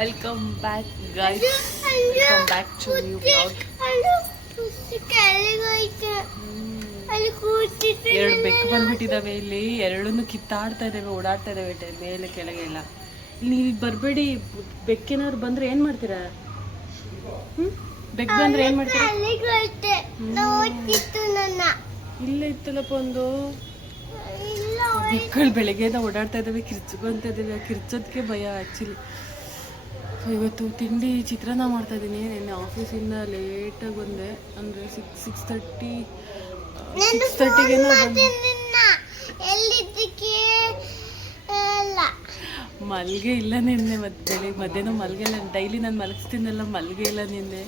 Welcome back guys, welcome back to new blog. ಎರಡು ಬೆಕ್ಕು ಬಂದ್ಬಿಟ್ಟಿದ್ದಾವೆ ಇಲ್ಲಿ, ಎರಡನ್ನೂ ಕಿತ್ತಾಡ್ತಾ ಇದ್ದಾವೆ, ಓಡಾಡ್ತಾ ಇದ್ದಾವೆ ಮೇಲೆ ಕೆಳಗೆ ಎಲ್ಲ. ನೀವು ಬರಬೇಡಿ, ಬೆಕ್ಕೇನಾದ್ರು ಬಂದ್ರೆ ಏನು ಮಾಡ್ತೀರಾ? ಬೆಕ್ಕು ಬಂದ್ರೆ ಏನು ಮಾಡ್ತೀರಾ? ಇಲ್ಲೇ ಇತ್ತಲ್ಲಪ್ಪ ಒಂದು ಬೆಕ್ಕುಗಳು ಬೆಳಗ್ಗೆಯಿಂದ ಓಡಾಡ್ತಾ ಇದ್ದಾವೆ, ಕಿರ್ಚ್ಕೊಂತ ಇದ್ದಾವೆ. ಕಿರ್ಚೋದಕ್ಕೆ ಭಯ ಆ್ಯಕ್ಚುಲಿ. ಇವತ್ತು ತಿಂಡಿ ಚಿತ್ರಾನ್ನ ಮಾಡ್ತಾಯಿದ್ದೀನಿ. ನಿನ್ನೆ ಆಫೀಸಿಂದ ಲೇಟಾಗಿ ಬಂದೆ, ಅಂದರೆ ಸಿಕ್ಸ್ ತರ್ಟಿಗೇನೋ ಮಲ್ಗೆ ಇಲ್ಲ ನಿನ್ನೆ. ಮತ್ತು ಬೆಳಿಗ್ಗೆ ಮಧ್ಯಾಹ್ನ ಮಲ್ಗೆ ಇಲ್ಲ. ಡೈಲಿ ನಾನು ಮಲಗಿಸ್ತೀನಲ್ಲ, ಮಲ್ಗೆ ಇಲ್ಲ ನಿನ್ನೆ,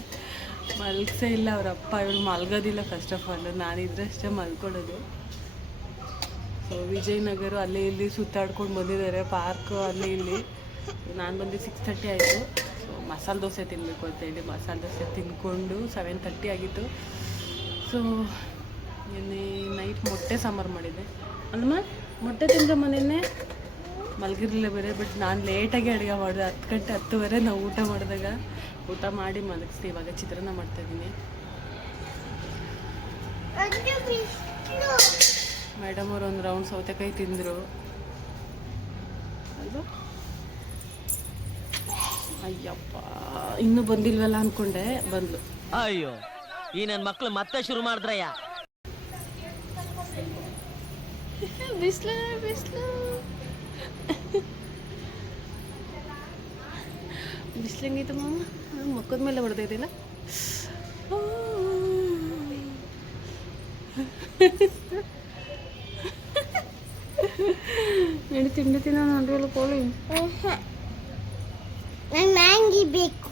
ಮಲ್ಗಿಸೇ ಇಲ್ಲ. ಅವ್ರ ಅಪ್ಪ ಇವಳು ಮಲ್ಗೋದಿಲ್ಲ ಫಸ್ಟ್ ಆಫ್ ಆಲ್, ನಾನಿದ್ರೆ ಅಷ್ಟೇ ಮಲ್ಕೊಳ್ಳೋದು. ಸೊ ವಿಜಯನಗರ ಅಲ್ಲಿ ಇಲ್ಲಿ ಸುತ್ತಾಡ್ಕೊಂಡು ಬಂದಿದ್ದಾರೆ, ಪಾರ್ಕು ಅಲ್ಲಿ ಇಲ್ಲಿ. ನಾನು ಬಂದು 6:30 ಆಯಿತು. ಸೊ ಮಸಾಲೆ ದೋಸೆ ತಿನ್ನಬೇಕು ಅಂತೇಳಿ ಮಸಾಲೆ ದೋಸೆ ತಿಂದ್ಕೊಂಡು 7:30 ಆಗಿತ್ತು. ಸೊ ನಿನ್ನೆ ನೈಟ್ ಮೊಟ್ಟೆ ಸಾಂಬಾರು ಮಾಡಿದ್ದೆ ಅಲ್ಲಮ್ಮ. ಮೊಟ್ಟೆ ತಿಂದಮ್ಮ ನಿನ್ನೆ, ಮಲಗಿರಲಿಲ್ಲ ಬೇರೆ. ಬಟ್ ನಾನು ಲೇಟಾಗಿ ಅಡುಗೆ ಮಾಡಿದೆ. 10 ಗಂಟೆ 10:30 ನಾವು ಊಟ ಮಾಡಿದಾಗ ಊಟ ಮಾಡಿ ಮಲಗಿಸ್ತೀವಿ. ಇವಾಗ ಚಿತ್ರಾನ್ನ ಮಾಡ್ತಾಯಿದ್ದೀನಿ. ಮೇಡಮ್ ಅವರು ಒಂದು ರೌಂಡ್ ಸೌತೆಕಾಯಿ ತಿಂದರು ಅಲ್ವಾ? ಅಯ್ಯಪ್ಪ, ಇನ್ನೂ ಬಂದಿಲ್ವಲ್ಲ ಅಂದ್ಕೊಂಡೆ, ಬಂದ್ಲು. ಅಯ್ಯೋ, ಈ ನನ್ನ ಮಕ್ಕಳು ಮತ್ತೆ ಶುರು ಮಾಡಿದ್ರಯ್ಯ. ಬಿಸ್ಲು ಬಿಸ್ಲು ಬಿಸ್ಲು ಹೆಂಗೈತೆ ಮಾಮ? ಮಕ್ಕದ ಮೇಲೆ ಹೊಡೆದೈತಿಲ್ಲ. ಎಣ್ಣೆ ತಿಂಡಿ ತಿನ್ನ ನೋಡ್ರಲ್ಲ ಕೋಳಿ. ಮ್ಯಾಂಗಿ ಬೇಕು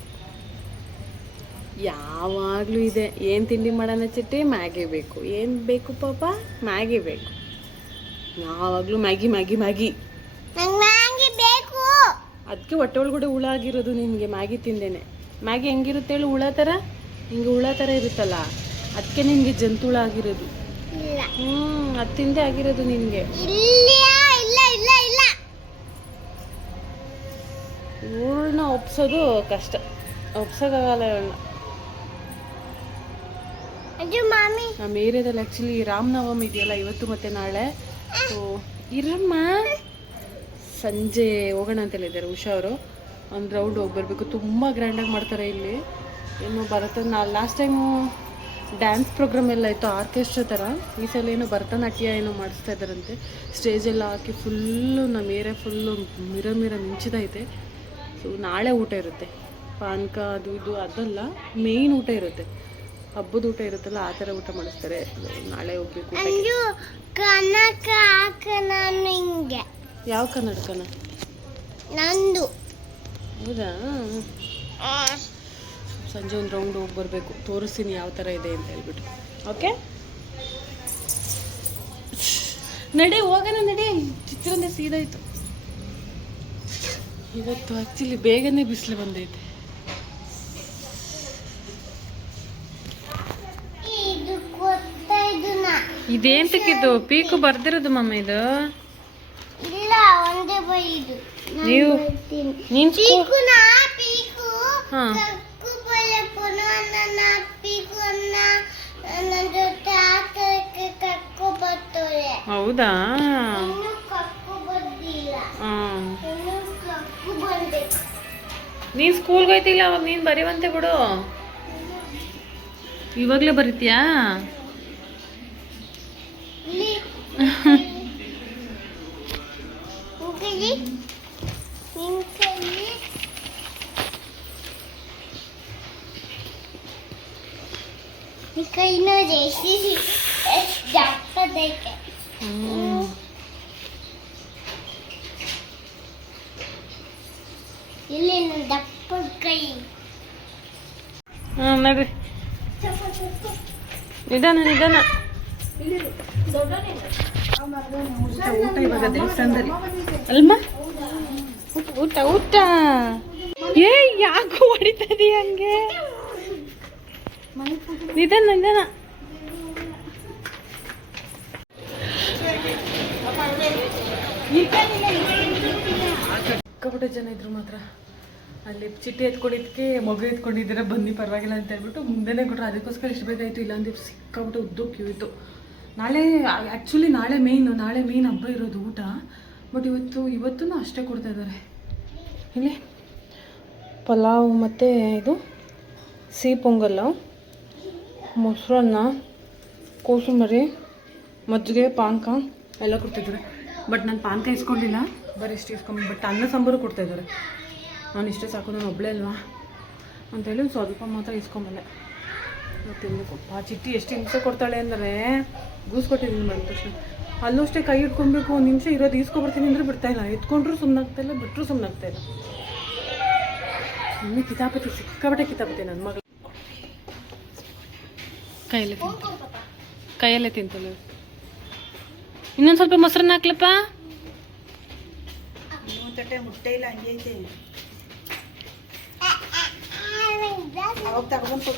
ಯಾವಾಗಲೂ ಇದೆ. ಏನು ತಿಂಡಿ ಮಾಡೋಣ ಚಿಟ್ಟಿ? ಮ್ಯಾಗಿ ಬೇಕು. ಏನು ಬೇಕು ಪಾಪ? ಮ್ಯಾಗಿ ಬೇಕು. ಯಾವಾಗಲೂ ಮ್ಯಾಗಿ ಮ್ಯಾಗಿ ಮ್ಯಾಗಿ. ಮ್ಯಾಂಗಿ ಬೇಕು. ಅದಕ್ಕೆ ಹೊಟ್ಟೆ ಒಳಗಡೆ ಹುಳ ಆಗಿರೋದು ನಿನಗೆ, ಮ್ಯಾಗಿ ತಿಂದೇನೆ. ಮ್ಯಾಗಿ ಹೆಂಗಿರುತ್ತೆ ಹೇಳು? ಹುಳ ಥರ, ಹಿಂಗೆ ಹುಳ ಥರ ಇರುತ್ತಲ್ಲ, ಅದಕ್ಕೆ ನಿನಗೆ ಜಂತು ಹುಳ ಆಗಿರೋದು. ಅದು ತಿಂದೆ ಆಗಿರೋದು ನಿನಗೆ. ಇವಳನ್ನ ಒಪ್ಸೋದು ಕಷ್ಟ, ಒಪ್ಸೋಕ್ಕಾಗಲ್ಲ ಇವಳನ್ನ. ನಮ್ಮ ಏರಿಯಾದಲ್ಲಿ ಆ್ಯಕ್ಚುಲಿ ರಾಮನವಮಿ ಇದೆಯಲ್ಲ, ಇವತ್ತು ಮತ್ತು ನಾಳೆ. ಸೊ ಇರಮ್ಮ, ಸಂಜೆ ಹೋಗೋಣ ಅಂತೆಲ್ಲ ಇದ್ದಾರೆ ಉಷಾ ಅವರು. ಒಂದು ರೌಂಡ್ ಹೋಗಿ ಬರಬೇಕು. ತುಂಬ ಗ್ರ್ಯಾಂಡಾಗಿ ಮಾಡ್ತಾರೆ ಇಲ್ಲಿ. ಏನು ಬರುತ್ತೆ, ಲಾಸ್ಟ್ ಟೈಮು ಡ್ಯಾನ್ಸ್ ಪ್ರೋಗ್ರಾಮ್ ಎಲ್ಲ ಇತ್ತು, ಆರ್ಕೆಸ್ಟ್ರಾ ಥರ. ಈ ಸಲ ಏನೋ ಭರತನಾಟ್ಯ ಏನೋ ಮಾಡಿಸ್ತಾ ಇದ್ದಾರಂತೆ. ಸ್ಟೇಜೆಲ್ಲ ಹಾಕಿ ಫುಲ್ಲು ನಮ್ಮ ಏರಿಯಾ ಫುಲ್ಲು ಮಿರ ಮಿಂಚಿದೈತೆ. ಸೊ ನಾಳೆ ಊಟ ಇರುತ್ತೆ, ಪಾನಕ ಅದು ಇದು ಅದಲ್ಲ, ಮೇಯ್ನ್ ಊಟ ಇರುತ್ತೆ, ಹಬ್ಬದ ಊಟ ಇರುತ್ತಲ್ಲ, ಆ ಥರ ಊಟ ಮಾಡಿಸ್ತಾರೆ. ನಾಳೆ ಹೋಗ್ಬೇಕು. ಯಾವ ಕನ್ನಡಕನ? ನಂದು. ಹೌದಾ? ಸಂಜೆ ಒಂದು ರೌಂಡ್ ಹೋಗಿ ಬರಬೇಕು, ತೋರಿಸ್ತೀನಿ ಯಾವ ಥರ ಇದೆ ಅಂತ ಹೇಳ್ಬಿಟ್ಟು. ಓಕೆ, ನಡಿ ಹೋಗೋಣ, ನಡಿ. ಚಿತ್ರಾನ್ನ ಸೀದಾಯಿತು ಇವತ್ತು. ಆ್ಯಕ್ಚುಲಿ ಬೇಗನೆ ಬಿಸಿಲು ಬಂದೈತೆ. ಇದೇಂತಕ್ಕಿದ್ದು ಪೀಕು ಬರ್ದಿರೋದು ಮಮ್ಮ? ಇದು ಇಲ್ಲ, ಒಂದೇ ಬೈದು. ನೀವು ನೀನು ಹಾಂ ಹೌದಾ? ಹಾಂ, ನೀನು ಸ್ಕೂಲ್ಗೆ ಹೋಯ್ತಿಲ್ಲ ಅವಾಗ, ನೀನು ಬರೀವಂತೆ ಬಿಡು. ಇವಾಗಲೇ ಬರೀತೀಯಾ? ಕೈ ನೋಡಿ ಎಷ್ಟು ದಪ್ಪದೈತೆ. ಇಲ್ಲಿ ದಪ್ಪ ಕೈ. ನಡ್ರಿ, ನಿಧಾನ ನಿಧಾನ. ಊಟ ಇವಾಗ ದೇವಸ್ಥಾನದಲ್ಲಿ ಅಲ್ಮ? ಊಟ ಊಟ. ಏ ಯಾಕೋ ಹೊಡಿತಾ ಇದೀಯ ಹಂಗೆ? ನಿಧಾನ ನಿಧಾನ. ಸಿಕ್ಕಾಪಟ್ಟೆ ಜನ ಇದ್ರು ಮಾತ್ರ. ಅಲ್ಲಿ ಚಿಟ್ಟೆ ಎತ್ಕೊಂಡಿದ್ದಕ್ಕೆ ಮಗು ಎತ್ಕೊಂಡಿದ್ದೀರ ಬನ್ನಿ ಪರವಾಗಿಲ್ಲ ಅಂತ ಹೇಳ್ಬಿಟ್ಟು ಮುಂದೆನೇ ಕೊಟ್ಟರು. ಅದಕ್ಕೋಸ್ಕರ ಇಷ್ಟು ಬೇಕಾಯಿತು, ಇಲ್ಲಾಂದ್ರೆ ಸಿಕ್ಕಾಬಿಟ್ಟು ಉದ್ದು ಕ್ಯೂ ಇತ್ತು. ನಾಳೆ ಆ್ಯಕ್ಚುಲಿ ನಾಳೆ ಮೇನ್ ಹಬ್ಬ ಇರೋದು ಊಟ. ಬಟ್ ಇವತ್ತೂ ಅಷ್ಟೇ ಕೊಡ್ತಾ ಇದ್ದಾರೆ. ಇಲ್ಲಿ ಪಲಾವ್ ಮತ್ತು ಇದು ಸಿಹಿ ಪೊಂಗಲ್ಲು, ಮೊಸರನ್ನ, ಕೋಸಂಬರಿ, ಮಜ್ಜಿಗೆ, ಪಾನಕ ಎಲ್ಲ ಕೊಡ್ತಿದ್ದಾರೆ. ಬಟ್ ನಾನು ಪಾನಕ ಇಸ್ಕೊಂಡಿಲ್ಲ, ಬರೀ ಇಷ್ಟು ಇಸ್ಕೊಂಡು. ಬಟ್ ಅನ್ನ ಸಾಂಬಾರು ಕೊಡ್ತಾಯಿದ್ದಾರೆ. ನಾನು ಇಷ್ಟೇ ಸಾಕು, ನಾನು ಒಬ್ಬಳೇ ಅಲ್ವಾ ಅಂತೇಳಿ ಸ್ವಲ್ಪ ಮಾತ್ರ ಇಸ್ಕೊಂಬಂದೆ. ತಿನ್ನಬೇಕು. ಆ ಚಿಟ್ಟಿ ಎಷ್ಟು ಹಿಂಸೆ ಕೊಡ್ತಾಳೆ ಅಂದರೆ ಗೂಸ್ ಕೊಟ್ಟಿದ್ದೀನಿ ಬಂದ ತಕ್ಷಣ. ಅಲ್ಲೂ ಅಷ್ಟೇ ಕೈ ಇಟ್ಕೊಬೇಕು, ಒಂದು ನಿಮಿಷ ಇರೋದು ಈಸ್ಕೊಬರ್ತೀನಿ ಅಂದರೆ ಬಿಡ್ತಾಯಿಲ್ಲ. ಎತ್ಕೊಂಡ್ರು ಸುಮ್ಮನಾಗ್ತಾಯಿಲ್ಲ, ಬಿಟ್ಟರು ಸುಮ್ಮನಾಗ್ತಾಯಿಲ್ಲ. ಇನ್ನೂ ಕಿತಾಪತಿ, ಸಿಕ್ಕಾಪಟ್ಟೆ ಕಿತಾಪತಿ ನನ್ನ ಮಗಳು. ಕೈಯಲ್ಲೇ ತಿಂತಲ್ಲ. ಇನ್ನೊಂದು ಸ್ವಲ್ಪ ಮೊಸರನ್ನ ಹಾಕ್ಲಪ್ಪ. ಮುಟ್ಟೆ ಇಲ್ಲ, ಹಂಗೆ ಐತೆ. ಅವಾಗ ತಗೊಂಡು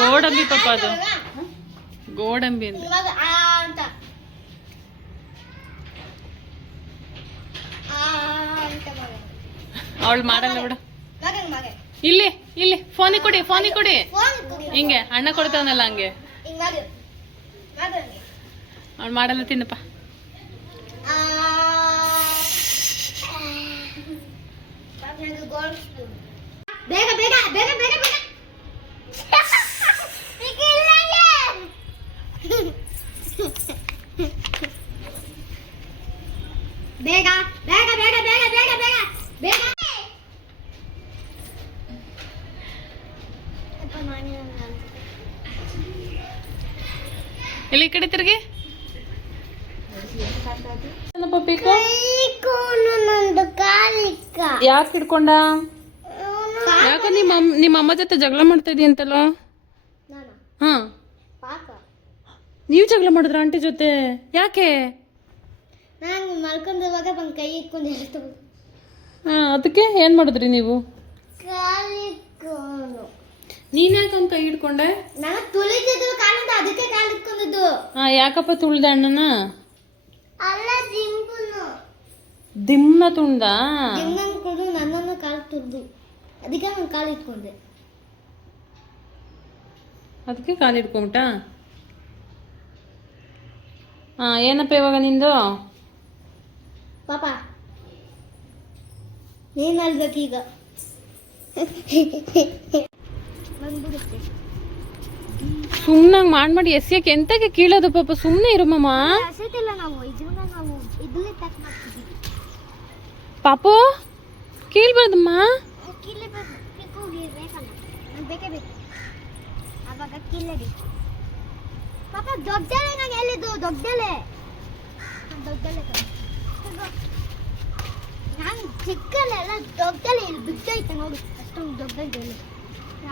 ಗೋಡಂಬಿ ಪಾಪ, ಅದು ಗೋಡಂಬಿ ಅಂದ್ರೆ ಅವಳು ಮಾಡಲ್ಲ ಬಿಡು. ಇಲ್ಲಿ ಫೋನಿಗೆ ಕೊಡಿ ಹಿಂಗೆ ಅಣ್ಣ ಕೊಡ್ತಾವನಲ್ಲ ಹಂಗೆ. ಅವಳು ಮಾಡಲ್ಲ, ತಿನ್ನಪ್ಪ. ಬೇಗ ಬೇಗ ಬೇಗ ಬೇಗ ಬೇಗ ಬೇಗ ಬೇಗ ಬೇಗ ಬೇಗ ಬೇಗ ಬೇಗ ಬೇಗ. ಇಲ್ಲಿ ಈ ಕಡೆ ತಿರುಗಿ. ಯಾಕೆ ಹಿಡ್ಕೊಂಡ? ಯಾಕ ನಿಮ್ಮ ಅಮ್ಮ ಜೊತೆ ಜಗಳ ಮಾಡ್ತಾ ಇದೀಯಂತಲ್ಲ? ಹಾ, ನೀವು ಜಗಳ ಮಾಡಿದ್ರ ಆಂಟಿ ಜೊತೆ? ಯಾಕೆ? ನಾನು ಮಲ್ಕೊಂಡಿರುವಾಗ ಬಂದು ಕೈ ಇಟ್ಕೊಂಡು ಹೇಳ್ತೇವೆ. ಅದಕ್ಕೆ ಏನು ಮಾಡಿದ್ರಿ ನೀವು? ಕಾಲಿಟ್ಕೊಂಡು. ನೀನ್ ಯಾಕೆ ಅವ್ನ ಕೈ ಹಿಡ್ಕೊಂಡೆ? ನಾನು ತುಳಿತಿದ್ದು ಕಾಲಿಂದ, ಅದಕ್ಕೆ ಕಾಲಿಟ್ಕೊಂಡಿದ್ದು. ಯಾಕಪ್ಪ ತುಳ್ದ ಅಣ್ಣನ? ಅಲ್ಲ, ದಿಂಬುನು ದಿಮ್ನ ತುಳ್ದ? ದಿಂಬನ್ಕೊಂಡು ನನ್ನನ್ನು ಕಾಲು ತುಳ್ದು, ಅದಕ್ಕೆ ನಾನು ಕಾಲು ಇಟ್ಕೊಂಡೆ. ಅದಕ್ಕೆ ಕಾಲು ಹಿಡ್ಕೊಂಬಿಟ್ಟ? ಏನಪ್ಪ ಇವಾಗ ನಿಂದು? ಪಾಪ ನೀನು ಅಲ್ಬೇಕೀಗ. ಬಂದ್ಬಿಡುತ್ತೆ. ಸುಮ್ಮನಂಗೆ ಮಾಡಿ ಎಸ್ಯಕ್ಕೆ ಎಂತಕ್ಕೆ ಕೀಳೋದು ಪಾಪ, ಸುಮ್ಮನೆ ಇರು ಮಾಮ. ಹಸಿತಿಲ್ಲ, ನಾವು ಇದನ್ನ ನಾವು ಇದನ್ನೇ ಪ್ಯಾಕ್ ಮಾಡ್ತಿದ್ದೀವಿ. ಪಾಪು ಕೀಳ್ಬಾರ್ದಮ್ಮ. ಕಿಲ್ಲೆ ಬೇಕಲ್ಲ, ನಾನು ಬೇಕೇ ಬೇಕು. ಆವಾಗ ಕಿಲ್ಲೇಬೇಕು ಪಾಪ. ದೊಡ್ಡಲೆ ನಾನು ಎಲ್ಲಿದ್ದು? ದೊಡ್ಡಲೆ ನಾನು ಚಿಕ್ಕಲ್ಲೆಲ್ಲ ದೊಡ್ಡಲೆ ಇಲ್ಲಿ ಬಿದ್ದೈತೆ ನೋಡಿ. ಅಷ್ಟೊಂದು ದೊಡ್ಡದೆಲ್ಲ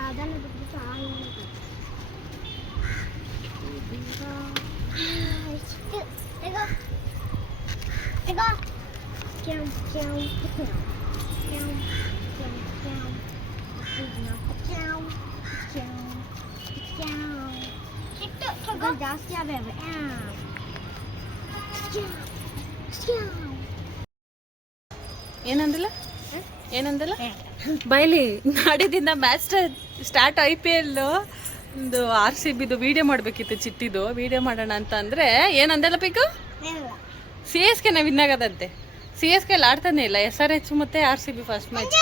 ಅದನ್ನು ಬಿಟ್ಬಿಟ್ಟು ಜಾಸ್ತಿ ಆವೆ. ಏನಂದಿಲ್ಲ ಬೈಲಿ. ನಾಡಿದಿಂದ ಮ್ಯಾಚ್ ಸ್ಟಾರ್ಟ್ IPL ಒಂದು RCBದು ವಿಡಿಯೋ ಮಾಡಬೇಕಿತ್ತು, ಚಿಟ್ಟಿದು ವಿಡಿಯೋ ಮಾಡೋಣ ಅಂತ ಅಂದರೆ ಏನಂದಲ್ಲ ಪಿಕ್ಕು? CSK ನಾವು ವಿನ್ ಆಗೋದಂತೆ. CSK ಅಲ್ಲಿ ಆಡ್ತಾನೆ ಇಲ್ಲ, SRH ಮತ್ತೆ RCB ಫಸ್ಟ್ ಮ್ಯಾಚ್.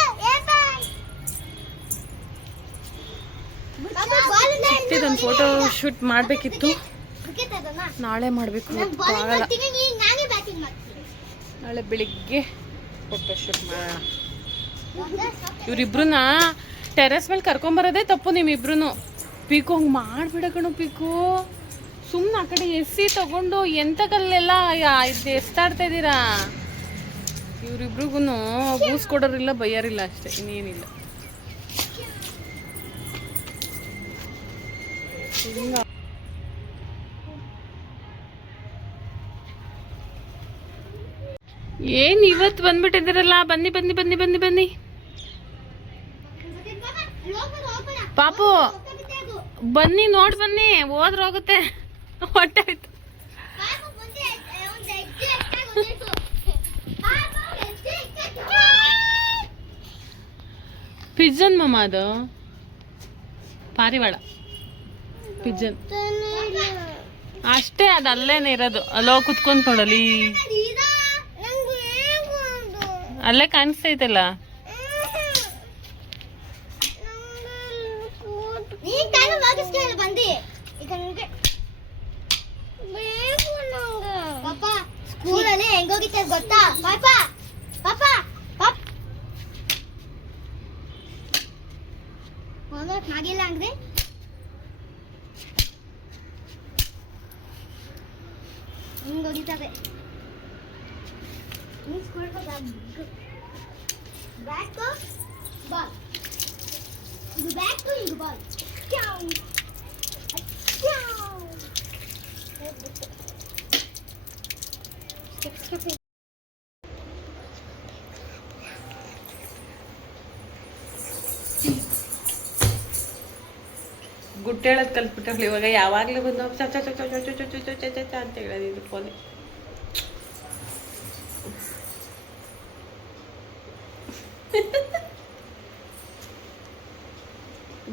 ಚಿಟ್ಟಿದೊಂದು ಫೋಟೋ ಶೂಟ್ ಮಾಡಬೇಕಿತ್ತು, ನಾಳೆ ಮಾಡಬೇಕು. ಆಗಲ್ಲ, ನಾಳೆ ಬೆಳಿಗ್ಗೆ ಫೋಟೋ ಶೂಟ್ ಮಾಡೋಣ. ಇವ್ರಿಬ್ರನ್ನ ಟೆರೆಸ್ ಮೇಲೆ ಕರ್ಕೊಂಬರೋದೇ ತಪ್ಪು ನಿಮ್ಮಿಬ್ರು. ಪೀಕು ಹಂಗೆ ಮಾಡಿಬಿಡ ಕಣು ಪೀಕು. ಸುಮ್ಮನೆ ಆ ಕಡೆ ಎಸಿ ತಗೊಂಡು ಎಂಥ ಕಲ್ಲೆಲ್ಲ ಇದು ಎಸ್ತಾಡ್ತಾ ಇದ್ದೀರಾ? ಇವ್ರಿಬ್ರಿಗೂ ಬೂಸ್ ಕೊಡೋರಿಲ್ಲ, ಬೈಯೋರಿಲ್ಲ, ಅಷ್ಟೇ, ಇನ್ನೇನಿಲ್ಲ. ಏನು ಇವತ್ತು ಬಂದ್ಬಿಟ್ಟಿದ್ದೀರಲ್ಲ? ಬನ್ನಿ ಬನ್ನಿ ಬನ್ನಿ ಬನ್ನಿ ಬನ್ನಿ ಪಾಪು, ಬನ್ನಿ ನೋಡಿ ಬನ್ನಿ, ಹೋದ್ರೆ ಹೋಗುತ್ತೆ. ಹೊಟ್ಟೆ ಆಯ್ತು. ಪಿಜನ್ ಮಮ್ಮ ಅದು ಪಾರಿವಾಳ ಪಿಜನ್ ಅಷ್ಟೇ, ಅದು ಅಲ್ಲೇನೆ ಇರೋದು. ಅಲ್ಲೋ ಕುತ್ಕೊಂಡ್ ನೋಡಲಿ, ಅಲ್ಲೇ ಕಾಣಿಸ್ತೈತಲ್ಲ. ಸ್ಕೂಲಲ್ಲಿ ಹೆಂಗೋಗಿತ್ತು ಗೊತ್ತಾ ಪಾಪ? ಪಾಪ ಹೋಮ್ವರ್ಕ್ ಮಾಡಿಲ್ಲ ಅಂದ್ರೆ ಹಿಂಗೋಗಿದ್ದಾರೆ. ಬ್ಯಾಕ್ ಬಾಲ್, ಇದು ಬ್ಯಾಕ್ ಇದು ಬಾಲ್. ಗುಟ್ಟು ಹೇಳೋದು ಕಲ್ತ್ಬಿಟ್ಟವ್ಳು ಇವಾಗ. ಯಾವಾಗಲೂ ಬಂದು ಚ ಚ ಚ ಚ ಚ ಚ ಚ ಚ ಚ ಚ ಅಂತ ಹೇಳೋದು ಫೋನೆ.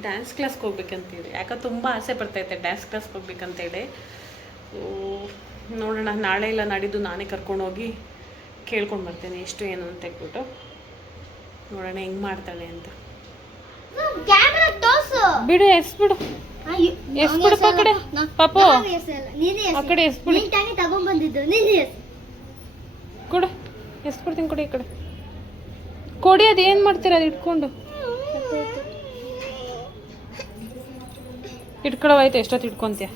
ಡ್ಯಾನ್ಸ್ ಕ್ಲಾಸ್ಗೆ ಹೋಗ್ಬೇಕಂತೇಳಿ ಯಾಕೋ ತುಂಬ ಆಸೆ ಬರ್ತೈತೆ ಡ್ಯಾನ್ಸ್ ಕ್ಲಾಸ್ಗೆ ಹೋಗ್ಬೇಕಂತೇಳಿ. ನೋಡೋಣ, ನಾಳೆ ಇಲ್ಲ ನಾಡಿದ್ದು ನಾನೇ ಕರ್ಕೊಂಡೋಗಿ ಕೇಳ್ಕೊಂಡು ಬರ್ತೇನೆ ಎಷ್ಟು ಏನು ಅಂತ ಹೇಳ್ಬಿಟ್ಟು. ನೋಡೋಣ ಹೆಂಗೆ ಮಾಡ್ತಾಳೆ ಅಂತ. ಕ್ಯಾಮೆರಾ ತೋರ್ಸು. ಬಿಡು, ಎಸ್ಬಿಡು, ಎಸ್ಬಿಡು ಆ ಕಡೆ ಪಾಪು, ಆ ಕಡೆ ಎಸ್ಬಿಡು. ನೀನ್ ತಾನೇ ತಗೊಂಡ್ಬಂದಿದ್ದು, ನೀನು ಕೊಡು, ಎಸ್ಬಿಡ್ತೀನಿ, ಕೊಡಿ ಈ ಕಡೆ ಕೊಡಿ. ಅದು ಏನು ಮಾಡ್ತೀರ ಅದು ಇಟ್ಕೊಂಡು? ಇಟ್ಕೊಳ್ಳೋವಾಯ್ತು, ಎಷ್ಟೊತ್ತು ಇಟ್ಕೊಂತೀಯ?